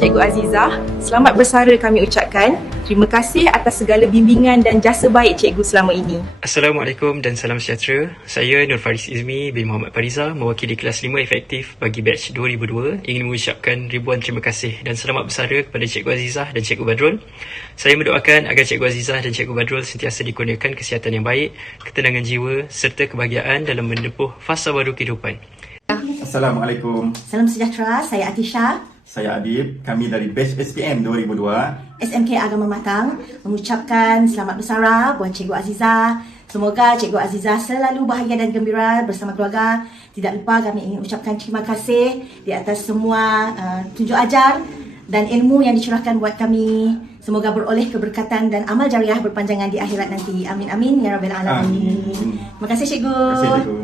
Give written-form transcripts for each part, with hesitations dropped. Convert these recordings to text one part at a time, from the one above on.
Cikgu Azizah, selamat bersara kami ucapkan. Terima kasih atas segala bimbingan dan jasa baik cikgu selama ini. Assalamualaikum dan salam sejahtera. Saya Nur Faris Izmi bin Muhammad Pariza, mewakili kelas 5 efektif bagi batch 2002, ingin mengucapkan ribuan terima kasih dan selamat bersara kepada Cikgu Azizah dan Cikgu Badrul. Saya mendoakan agar Cikgu Azizah dan Cikgu Badrul sentiasa dikurniakan kesihatan yang baik, ketenangan jiwa serta kebahagiaan dalam menempuh fasa baru kehidupan. Assalamualaikum. Salam sejahtera, saya Atisha. Saya Adib, kami dari batch SPM 2002. SMK Agama Matang mengucapkan selamat bersara buat Cikgu Azizah. Semoga Cikgu Azizah selalu bahagia dan gembira bersama keluarga. Tidak lupa kami ingin ucapkan terima kasih di atas semua tunjuk ajar dan ilmu yang dicurahkan buat kami. Semoga beroleh keberkatan dan amal jariah berpanjangan di akhirat nanti. Amin amin ya rabbal alamin. Terima kasih cikgu. Terima kasih cikgu.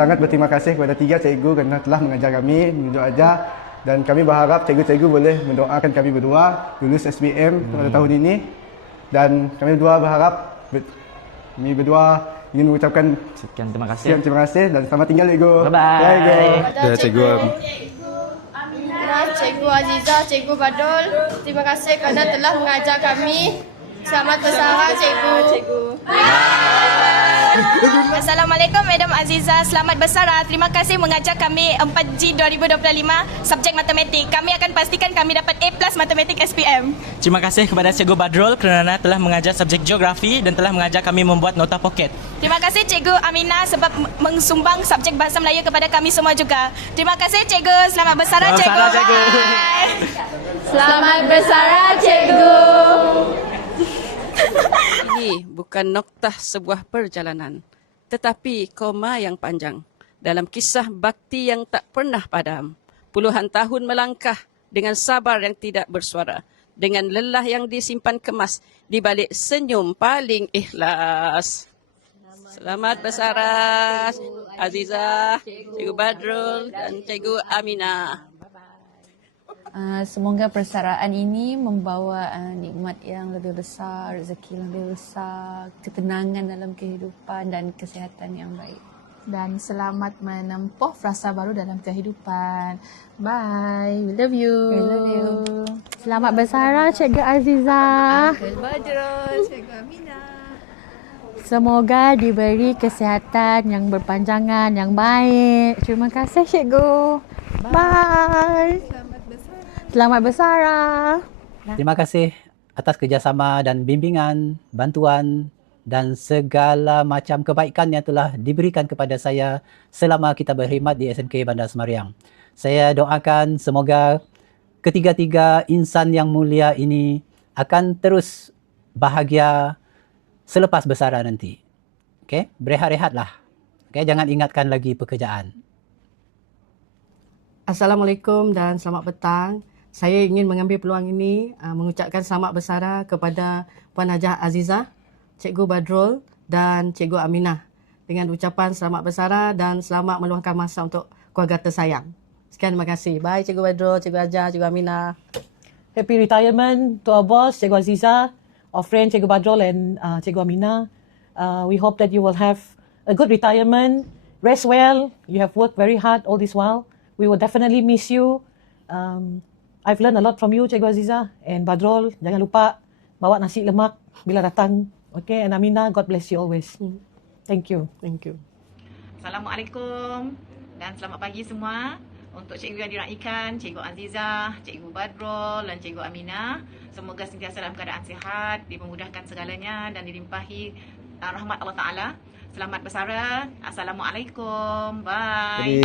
Sangat berterima kasih kepada 3 cikgu kerana telah mengajar kami, menunjuk ajar, dan kami berharap cikgu-cikgu boleh mendoakan kami berdua lulus SPM pada tahun ini, dan kami berdua berharap ingin mengucapkan sekian terima kasih. Terima kasih dan selamat tinggal cikgu. Bye bye. Bye Cikgu Aminah, Cikgu Azizah, Cikgu Badrul, terima kasih kerana telah mengajar kami. Selamat bersara cikgu. Assalamualaikum Madam Azizah, selamat bersara. Terima kasih mengajar kami 4G 2025 subjek matematik. Kami akan pastikan kami dapat A+ matematik SPM. Terima kasih kepada Cikgu Badrul kerana telah mengajar subjek geografi dan telah mengajar kami membuat nota poket. Terima kasih Cikgu Aminah sebab mensumbang subjek bahasa Melayu kepada kami semua juga. Terima kasih Cikgu, selamat bersara Cikgu. Selamat bersara cikgu. Ini bukan noktah sebuah perjalanan, tetapi koma yang panjang dalam kisah bakti yang tak pernah padam. Puluhan tahun melangkah dengan sabar yang tidak bersuara, dengan lelah yang disimpan kemas di balik senyum paling ikhlas. Selamat bersara Azizah, Cikgu Badrul dan Cikgu Aminah. Semoga persaraan ini membawa nikmat yang lebih besar, rezeki yang lebih besar, ketenangan dalam kehidupan dan kesihatan yang baik. Dan selamat menempuh frasa baru dalam kehidupan. Bye. We love you. We love you. Selamat bersara Cikgu Azizah. Cikgu Badrul, Cikgu Aminah. Semoga diberi kesihatan yang berpanjangan, yang baik. Terima kasih Cikgu. Bye. Selamat bersara. Terima kasih atas kerjasama dan bimbingan, bantuan dan segala macam kebaikan yang telah diberikan kepada saya selama kita berkhidmat di SMK Bandar Semariang. Saya doakan semoga ketiga-tiga insan yang mulia ini akan terus bahagia selepas bersara nanti. Okey, berehat-rehatlah. Okey, jangan ingatkan lagi pekerjaan. Assalamualaikum dan selamat petang. Saya ingin mengambil peluang ini mengucapkan selamat bersara kepada Puan Hajah Azizah, Cikgu Badrul dan Cikgu Aminah dengan ucapan selamat bersara dan selamat meluangkan masa untuk keluarga tersayang. Sekian, terima kasih. Bye Cikgu Badrul, Cikgu Hajah, Cikgu Aminah. Happy retirement to our boss, Cikgu Azizah, our friend Cikgu Badrul and Cikgu Aminah. We hope that you will have a good retirement. Rest well. You have worked very hard all this while. We will definitely miss you. I've learned a lot from you, Cikgu Azizah. And Badrul, jangan lupa bawa nasi lemak bila datang. Okay, and Aminah, God bless you always. Thank you. Thank you. Assalamualaikum dan selamat pagi semua. Untuk cikgu yang diraikan, Cikgu Azizah, Cikgu Badrul dan Cikgu Aminah, semoga sentiasa dalam keadaan sihat, dimudahkan segalanya dan dilimpahi rahmat Allah Ta'ala. Selamat bersara. Assalamualaikum. Bye. Jadi,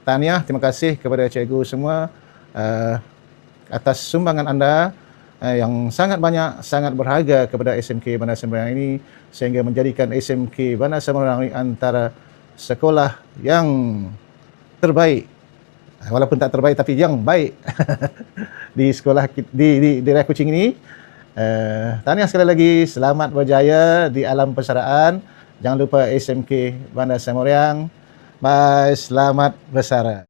tahniah, terima kasih kepada cikgu semua atas sumbangan anda yang sangat banyak, sangat berharga kepada SMK Bandar Sembilan ini sehingga menjadikan SMK Bandar Sembilan ini antara sekolah yang terbaik, walaupun tak terbaik tapi yang baik di sekolah di daerah Kuching ini. Tahniah sekali lagi, selamat berjaya di alam persaraan. Jangan lupa SMK Bandar Sembilan. Bye, selamat bersara.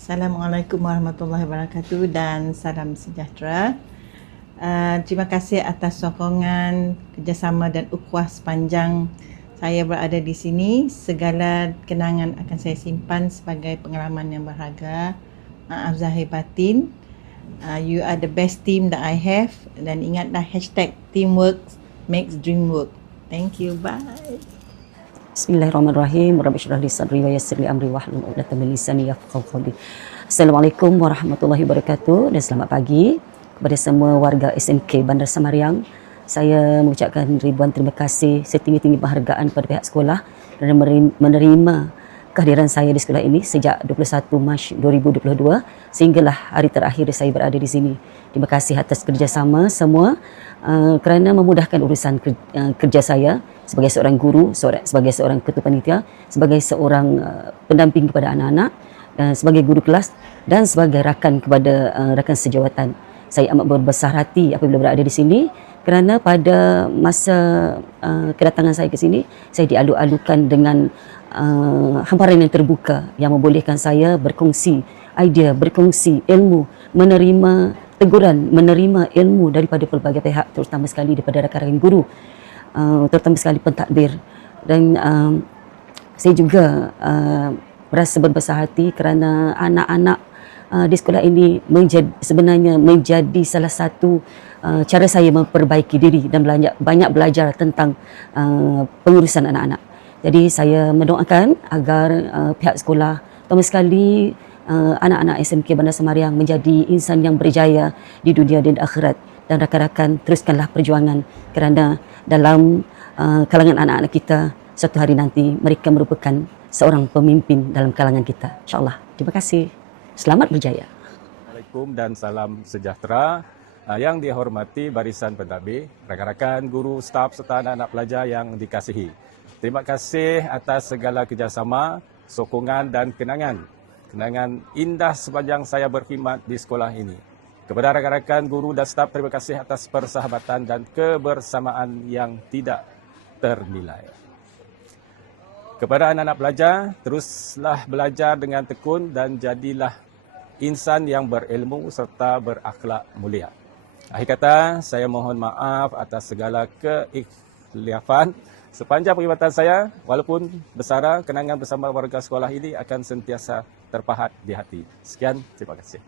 Assalamualaikum warahmatullahi wabarakatuh dan salam sejahtera. Terima kasih atas sokongan, kerjasama dan ukhuwah sepanjang saya berada di sini. Segala kenangan akan saya simpan sebagai pengalaman yang berharga. Maaf zahir batin. You are the best team that I have. Dan ingatlah #teamwork makes dream work. Thank you. Bye. Bismillahirrahmanirrahim. Rabbi shrah li sadri wa yassir li amri wahlul 'uqdatam min lisani yafqahu qawli. Assalamualaikum warahmatullahi wabarakatuh dan selamat pagi kepada semua warga SMK Bandar Semariang. Saya mengucapkan ribuan terima kasih, setinggi-tinggi penghargaan kepada pihak sekolah dan menerima kehadiran saya di sekolah ini sejak 21 Mac 2022 sehinggalah hari terakhir saya berada di sini. Terima kasih atas kerjasama semua kerana memudahkan urusan kerja saya sebagai seorang guru, sebagai seorang ketua panitia, sebagai seorang pendamping kepada anak-anak, sebagai guru kelas dan sebagai rakan kepada rakan sejawatan. Saya amat berbesar hati apabila berada di sini kerana pada masa kedatangan saya ke sini, saya dialu-alukan dengan hamparan yang terbuka yang membolehkan saya berkongsi idea, berkongsi ilmu, menerima teguran, menerima ilmu daripada pelbagai pihak, terutama sekali daripada rakan-rakan guru, terutama sekali pentadbir. Dan saya juga berasa berbesar hati kerana anak-anak di sekolah ini sebenarnya menjadi salah satu cara saya memperbaiki diri dan banyak belajar tentang pengurusan anak-anak. Jadi saya mendoakan agar pihak sekolah, terutama sekali anak-anak SMK Bandar Semariang menjadi insan yang berjaya di dunia dan akhirat. Dan rakan-rakan teruskanlah perjuangan kerana dalam kalangan anak-anak kita suatu hari nanti mereka merupakan seorang pemimpin dalam kalangan kita. InsyaAllah. Terima kasih. Selamat berjaya. Assalamualaikum dan salam sejahtera. Yang dihormati barisan pentadbir, rakan-rakan guru, staf serta anak-anak pelajar yang dikasihi. Terima kasih atas segala kerjasama, sokongan dan kenangan indah sepanjang saya berkhidmat di sekolah ini. Kepada rakan-rakan guru dan staf, terima kasih atas persahabatan dan kebersamaan yang tidak ternilai. Kepada anak-anak pelajar, teruslah belajar dengan tekun dan jadilah insan yang berilmu serta berakhlak mulia. Akhir kata, saya mohon maaf atas segala keikhlafan sepanjang perkhidmatan saya. Walaupun bersara, kenangan bersama warga sekolah ini akan sentiasa terpahat di hati. Sekian, terima kasih.